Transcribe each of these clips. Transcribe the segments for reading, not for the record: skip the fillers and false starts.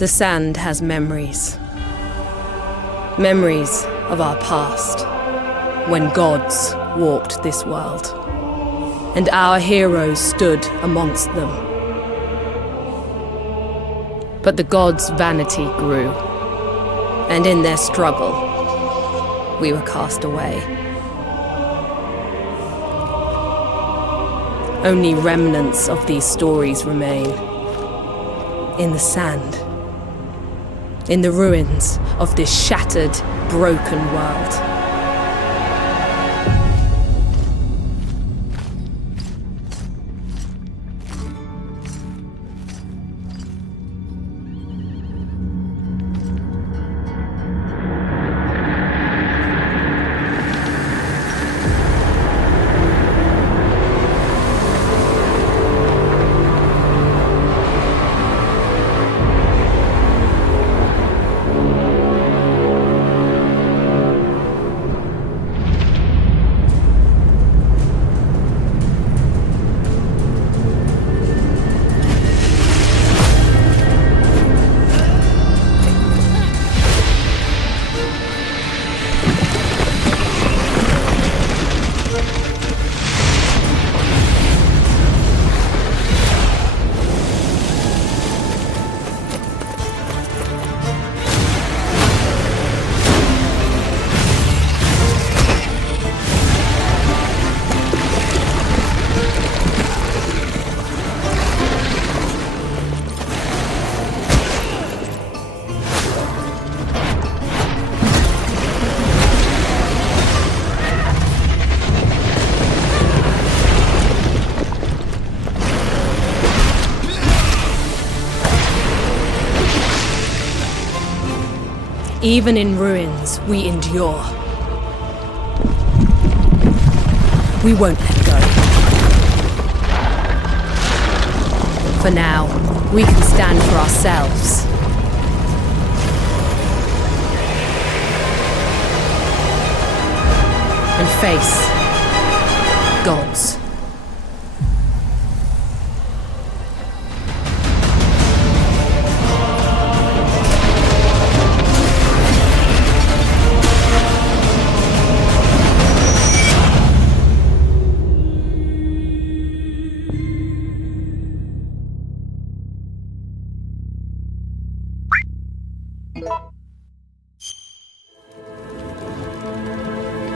The sand has memories. Memories of our past, when gods walked this world, and our heroes stood amongst them. But the gods' vanity grew, and in their struggle, we were cast away. Only remnants of these stories remain, in the sand, in the ruins of this shattered, broken world. Even in ruins, we endure. We won't let go. For now, we can stand for ourselves. And face gods.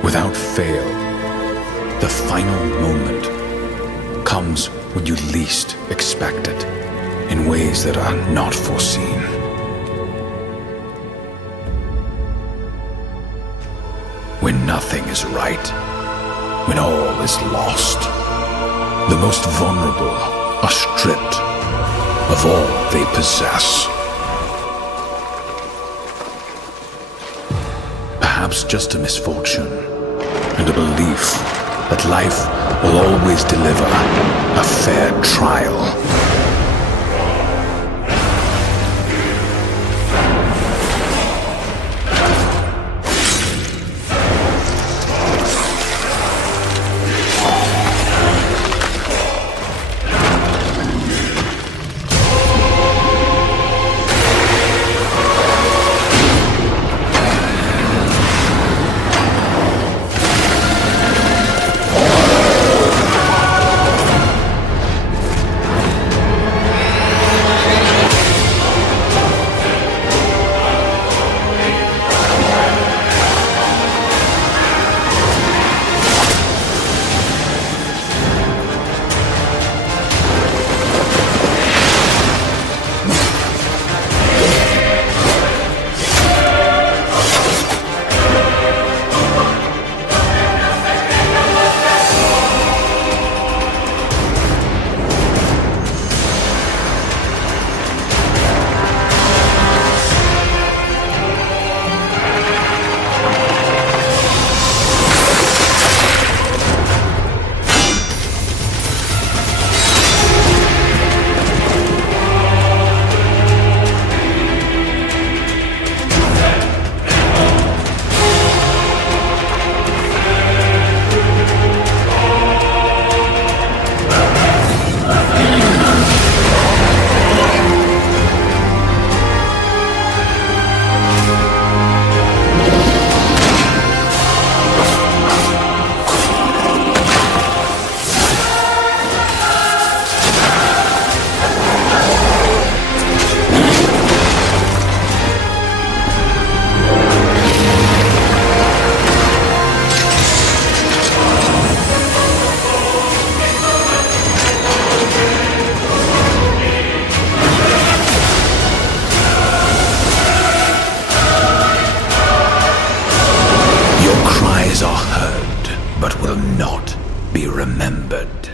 Without fail, the final moment comes when you least expect it, in ways that are not foreseen. When nothing is right, when all is lost, the most vulnerable are stripped of all they possess. Perhaps just a misfortune, and a belief that life will always deliver a fair trial. but will not be remembered.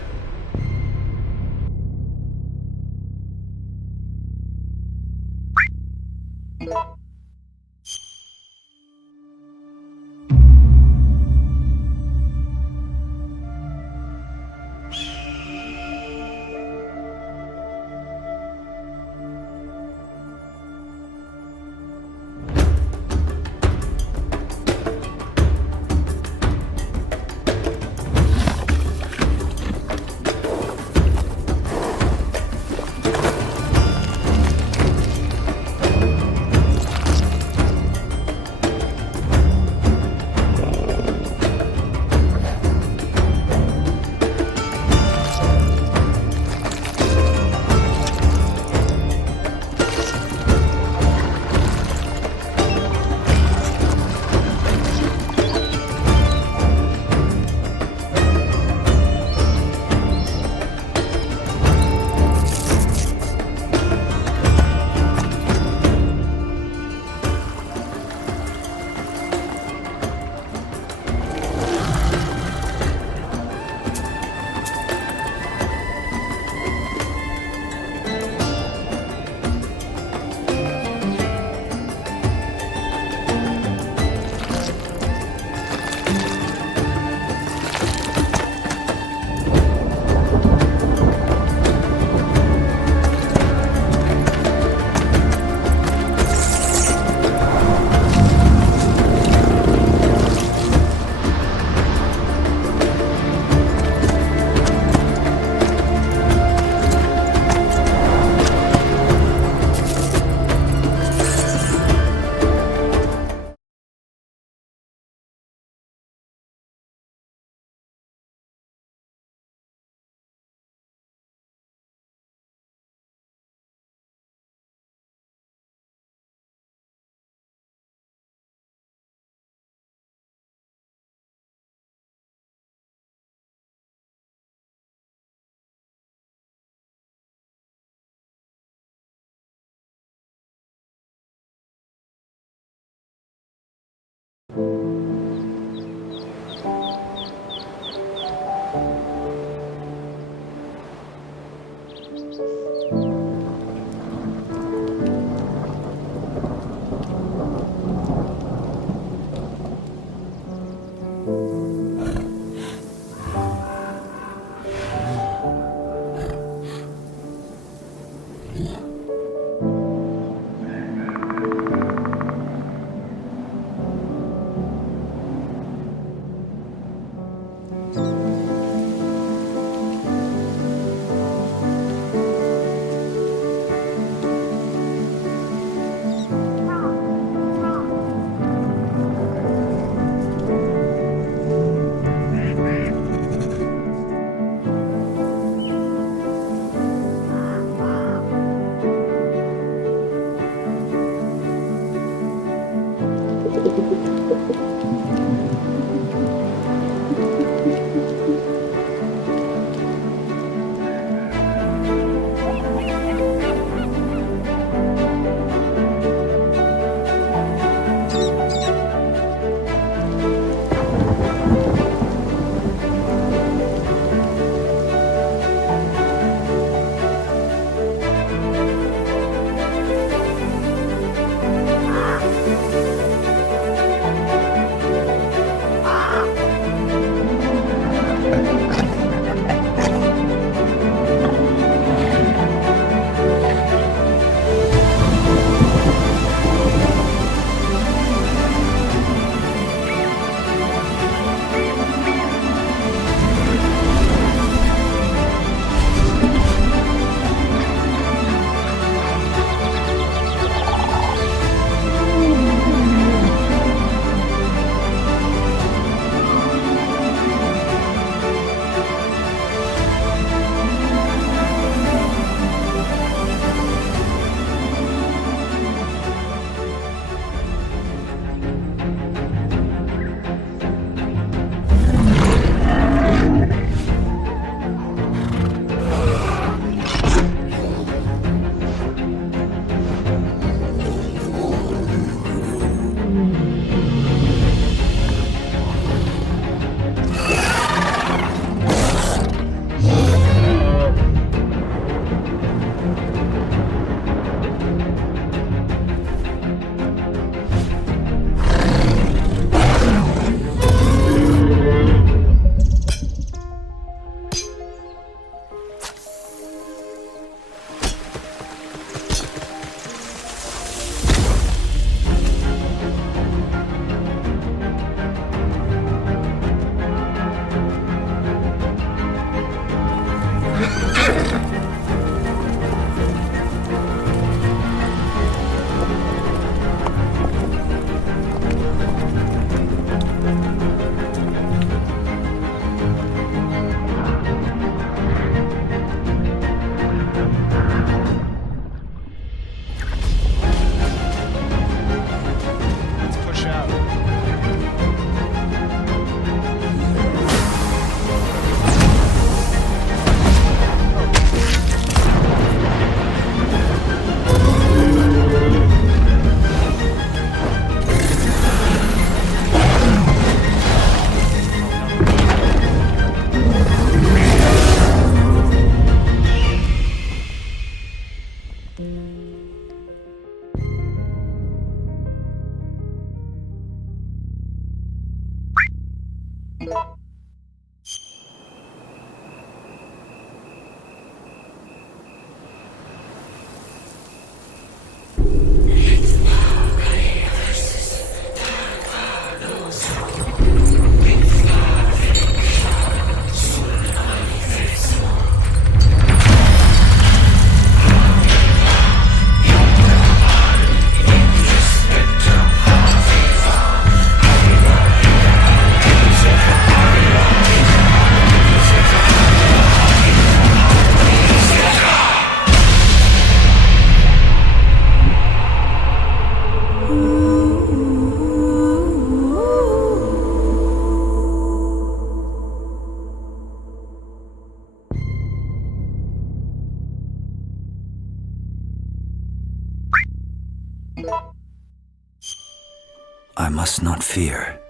I must not fear.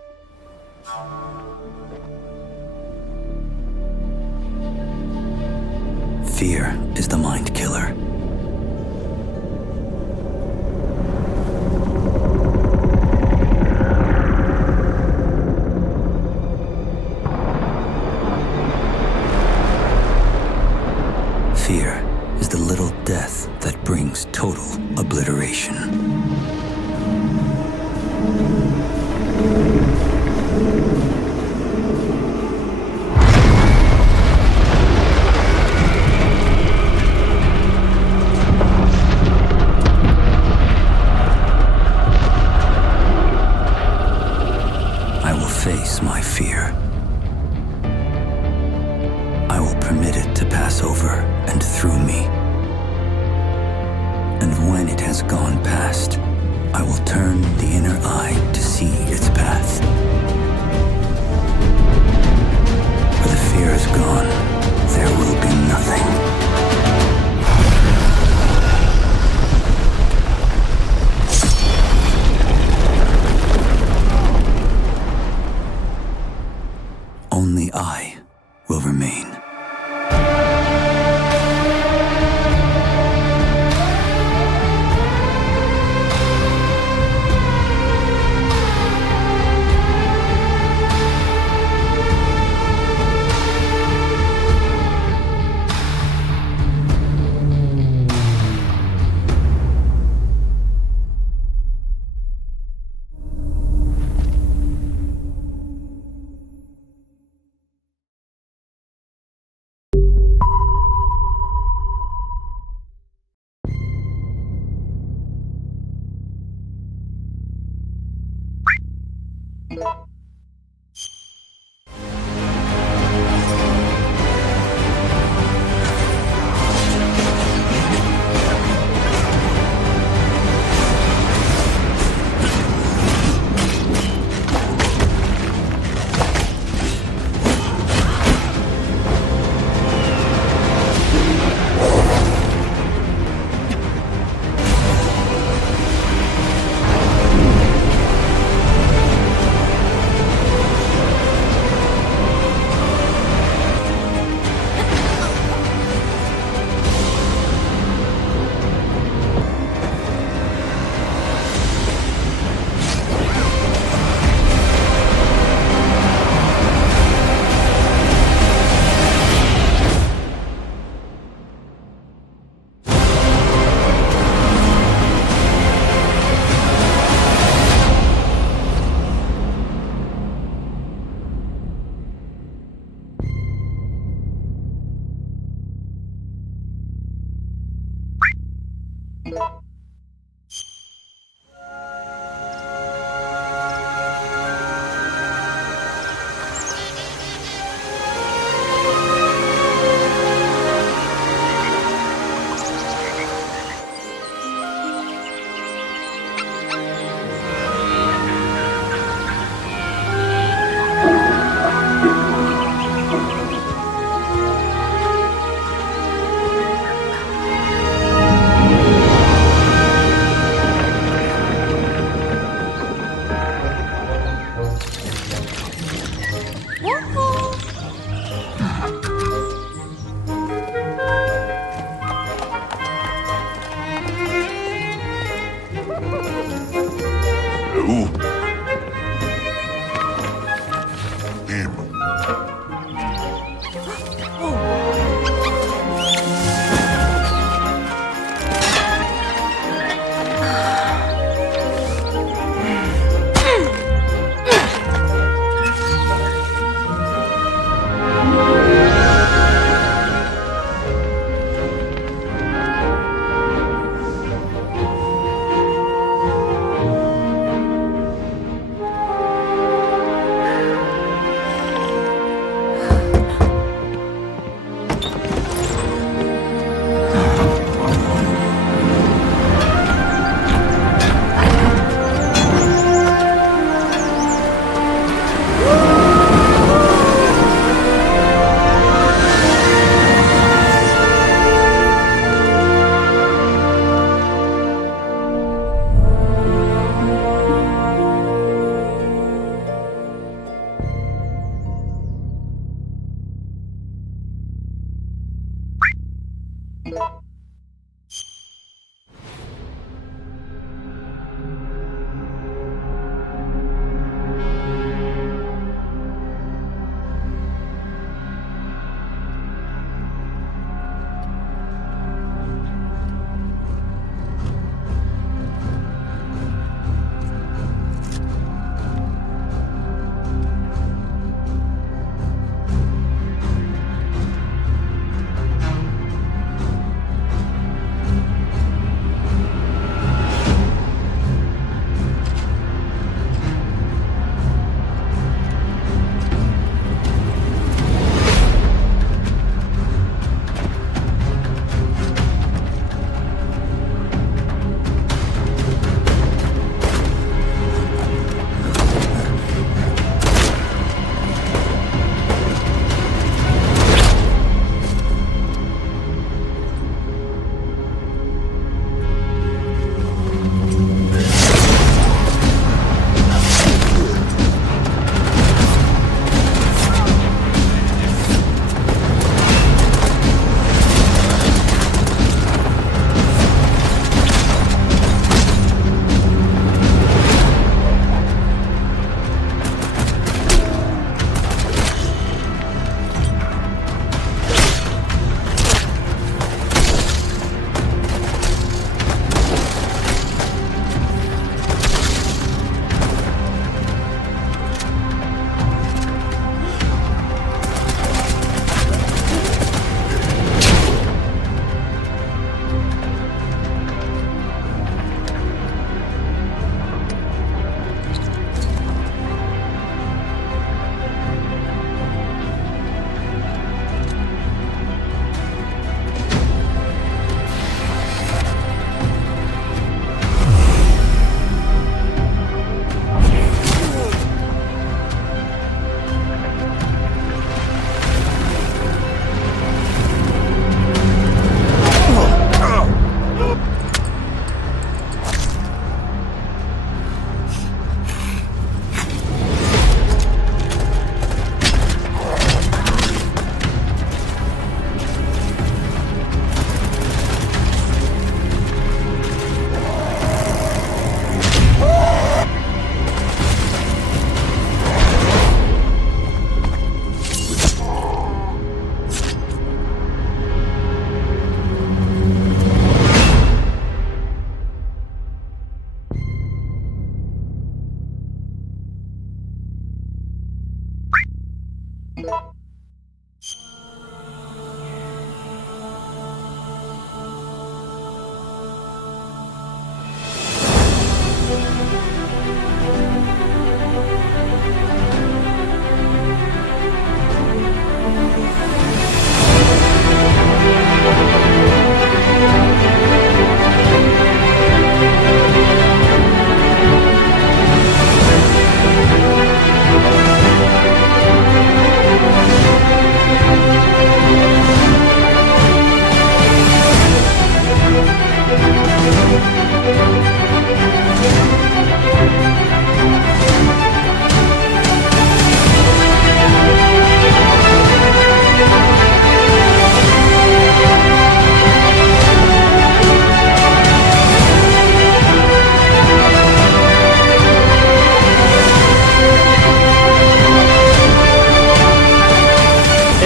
Fear is the mind killer. Fear is the little death that brings total obliteration. I will face my fear. I will permit it to pass over and through me. And when it has gone past, I will turn the inner eye to see its path. Where the fear is gone, there will be nothing. Only I will remain.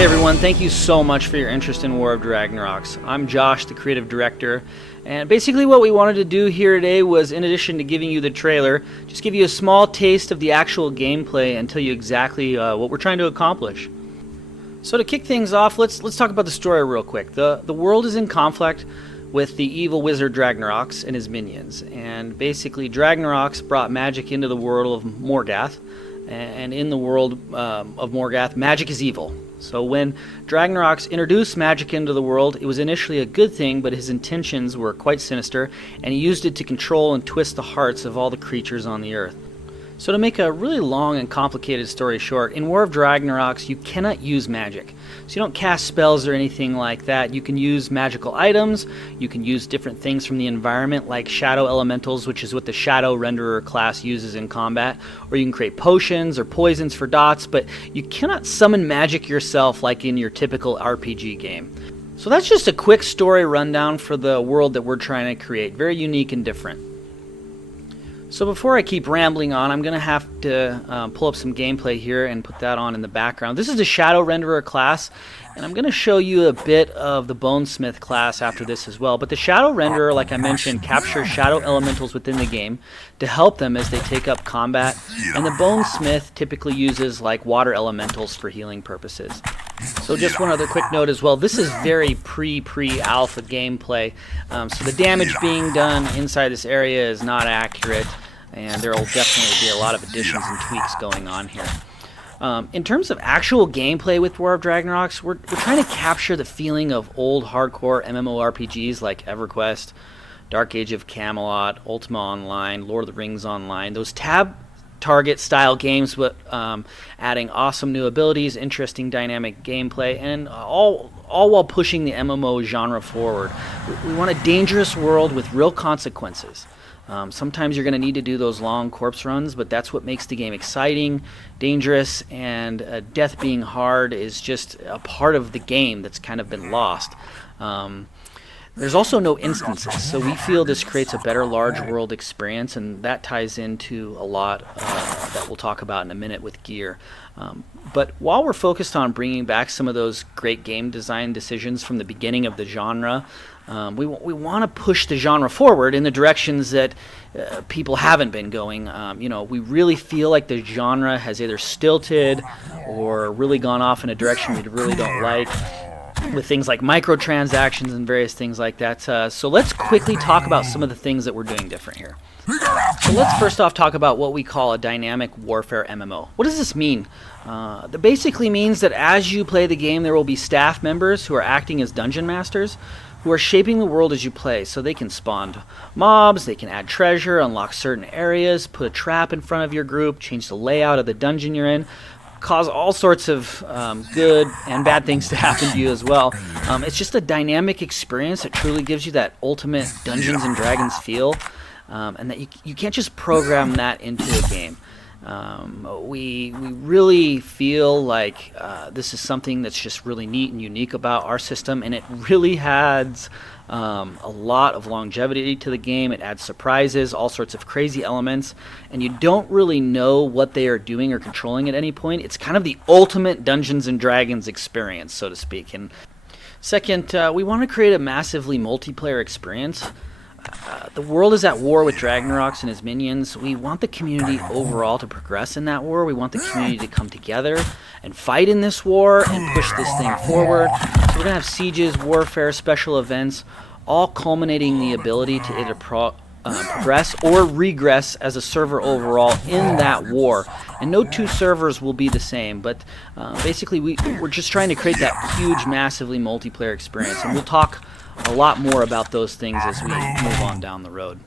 everyone, thank you so much for your interest in War of Dragnorox. I'm Josh, the creative director, and basically what we wanted to do here today was, in addition to giving you the trailer, just give you a small taste of the actual gameplay and tell you exactly what we're trying to accomplish. So to kick things off, let's talk about the story real quick. The world is in conflict with the evil wizard Dragnorox and his minions, and basically Dragnorox brought magic into the world of Morgath, and in the world of Morgath, magic is evil. So when Dragnorox introduced magic into the world, it was initially a good thing, but his intentions were quite sinister, and he used it to control and twist the hearts of all the creatures on the earth. So to make a really long and complicated story short, in War of Dragnorox you cannot use magic. So you don't cast spells or anything like that. You can use magical items, you can use different things from the environment like shadow elementals, which is what the shadow renderer class uses in combat, or you can create potions or poisons for dots, but you cannot summon magic yourself like in your typical RPG game. So that's just a quick story rundown for the world that we're trying to create, very unique and different. So before I keep rambling on, I'm going to have to pull up some gameplay here and put that on in the background. This is the Shadow Renderer class, and I'm going to show you a bit of the Bonesmith class after this as well. But the Shadow Renderer, like I mentioned, captures shadow elementals within the game to help them as they take up combat, and the Bonesmith typically uses like water elementals for healing purposes. So just one other quick note as well, this is very pre-alpha gameplay, so the damage being done inside this area is not accurate, and there will definitely be a lot of additions and tweaks going on here. In terms of actual gameplay with War of Dragnorox, we're trying to capture the feeling of old hardcore MMORPGs like EverQuest, Dark Age of Camelot, Ultima Online, Lord of the Rings Online, those tab target style games, but adding awesome new abilities, interesting dynamic gameplay, and all while pushing the MMO genre forward. We want a dangerous world with real consequences. Sometimes you're going to need to do those long corpse runs, but that's what makes the game exciting, dangerous, and death being hard is just a part of the game that's kind of been lost. There's also no instances, so we feel this creates a better large world experience, and that ties into a lot that we'll talk about in a minute with gear. But while we're focused on bringing back some of those great game design decisions from the beginning of the genre, we want to push the genre forward in the directions that people haven't been going. We really feel like the genre has either stilted or really gone off in a direction we really don't like, with things like microtransactions and various things like that. So let's quickly talk about some of the things that we're doing different here. So let's first off talk about what we call a dynamic warfare MMO. What does this mean? That basically means that as you play the game, there will be staff members who are acting as dungeon masters who are shaping the world as you play. So they can spawn mobs, they can add treasure, unlock certain areas, put a trap in front of your group, change the layout of the dungeon you're in, cause all sorts of good and bad things to happen to you as well. It's just a dynamic experience that truly gives you that ultimate Dungeons and Dragons feel, and that you can't just program that into a game. We really feel like this is something that's just really neat and unique about our system, and it really adds a lot of longevity to the game. It adds surprises, all sorts of crazy elements, and you don't really know what they are doing or controlling at any point. It's kind of the ultimate Dungeons and Dragons experience, so to speak. And second, we want to create a massively multiplayer experience. The world is at war with Dragnorox and his minions. We want the community overall to progress in that war. We want the community to come together and fight in this war and push this thing forward. So we're going to have sieges, warfare, special events, all culminating the ability to either progress or regress as a server overall in that war. And no two servers will be the same, but basically we're just trying to create that huge, massively multiplayer experience. And we'll talk a lot more about those things as we move on down the road.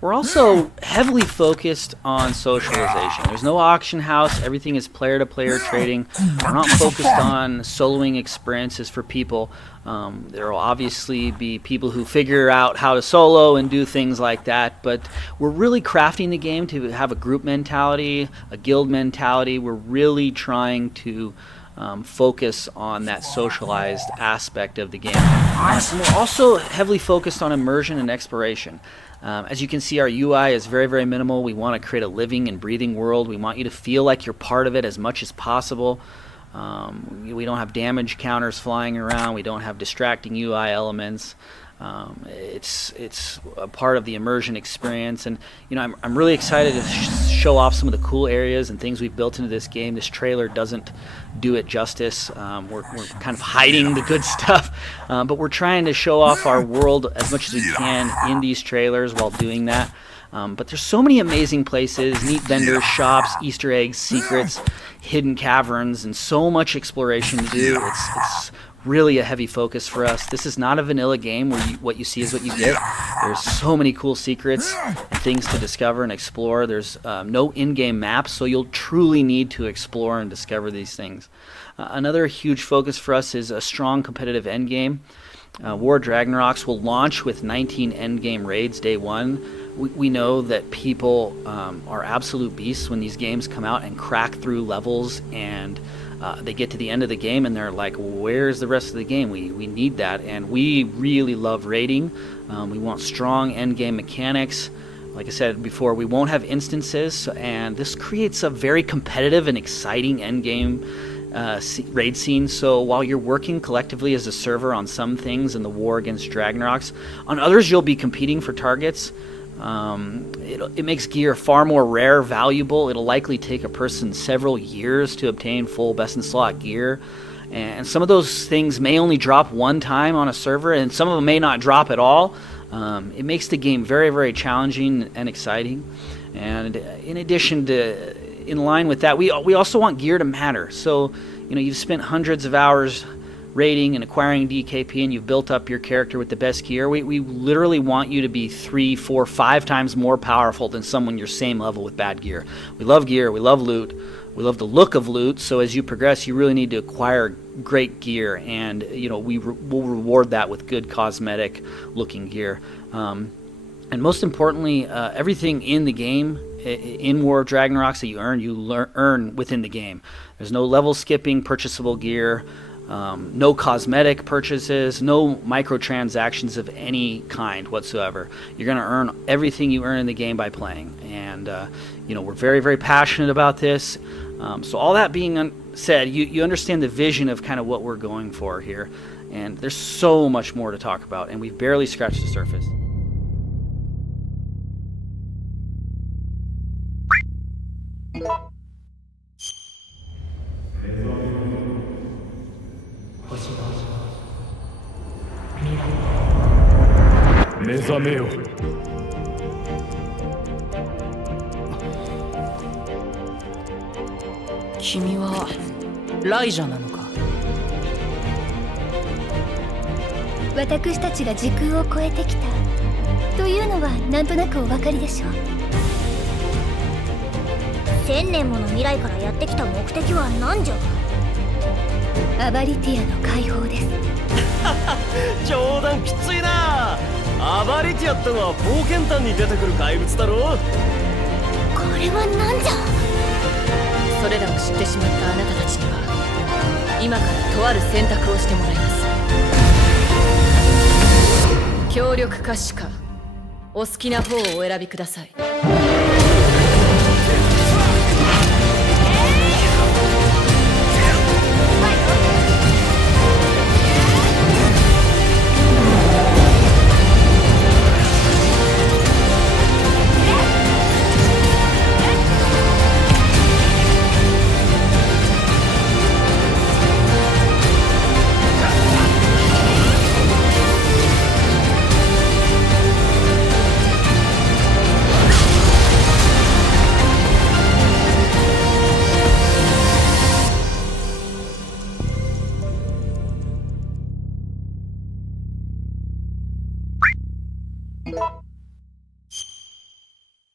We're also heavily focused on socialization. There's no auction house. Everything is player-to-player trading. We're not focused on soloing experiences for people. There will obviously be people who figure out how to solo and do things like that, but we're really crafting the game to have a group mentality, a guild mentality. We're really trying to focus on that socialized aspect of the game. And we're also heavily focused on immersion and exploration. As you can see, our UI is very, very minimal. We want to create a living and breathing world. We want you to feel like you're part of it as much as possible. We don't have damage counters flying around. We don't have distracting UI elements. It's a part of the immersion experience, and I'm really excited to show off some of the cool areas and things we've built into this game. This trailer doesn't do it justice. We're kind of hiding the good stuff, but we're trying to show off our world as much as we can in these trailers while doing that. But there's so many amazing places, neat vendors, shops, Easter eggs, secrets, hidden caverns, and so much exploration to do. It's really a heavy focus for us. This is not a vanilla game where what you see is what you get. There's so many cool secrets and things to discover and explore. There's no in-game maps, so you'll truly need to explore and discover these things. Another huge focus for us is a strong competitive endgame. War of Dragnorox will launch with 19 endgame raids day one. We know that people are absolute beasts when these games come out and crack through levels, and they get to the end of the game and they're like, where's the rest of the game? We need that, and we really love raiding. We want strong endgame mechanics. Like I said before, we won't have instances, and this creates a very competitive and exciting endgame raid scene. So while you're working collectively as a server on some things in the war against Dragnorox, on others you'll be competing for targets. It makes gear far more rare, valuable. It'll likely take a person several years to obtain full best in slot gear, and some of those things may only drop one time on a server, and some of them may not drop at all. It makes the game very, very challenging and exciting. And in addition to, in line with that, we also want gear to matter. So you've spent hundreds of hours raiding and acquiring DKP, and you've built up your character with the best gear. We literally want you to be 3, 4, 5 times more powerful than someone your same level with bad gear. We love gear, we love loot, we love the look of loot, so as you progress you really need to acquire great gear, and we'll reward that with good cosmetic looking gear. And most importantly, everything in the game, in War of Dragnorox that you earn within the game. There's no level skipping purchasable gear, no cosmetic purchases, no microtransactions of any kind whatsoever. You're going to earn everything you earn in the game by playing, and we're very, very passionate about this. So all that being said, you understand the vision of kind of what we're going for here, and there's so much more to talk about, and we've barely scratched the surface. Kimi wa Raija na no ka? 私たちが時空を超えてきたというのはなんとなくお分かりでしょう。1000年もの未来からやってきた目的は何じゃ。アバリティアの解放です。冗談きついな。アバリティアってのは冒険譚に出てくる怪物だろ。これは何じゃ。それらを知ってしまったあなたたちには今からとある選択をしてもらいます。協力か死か、お好きな方をお選びください。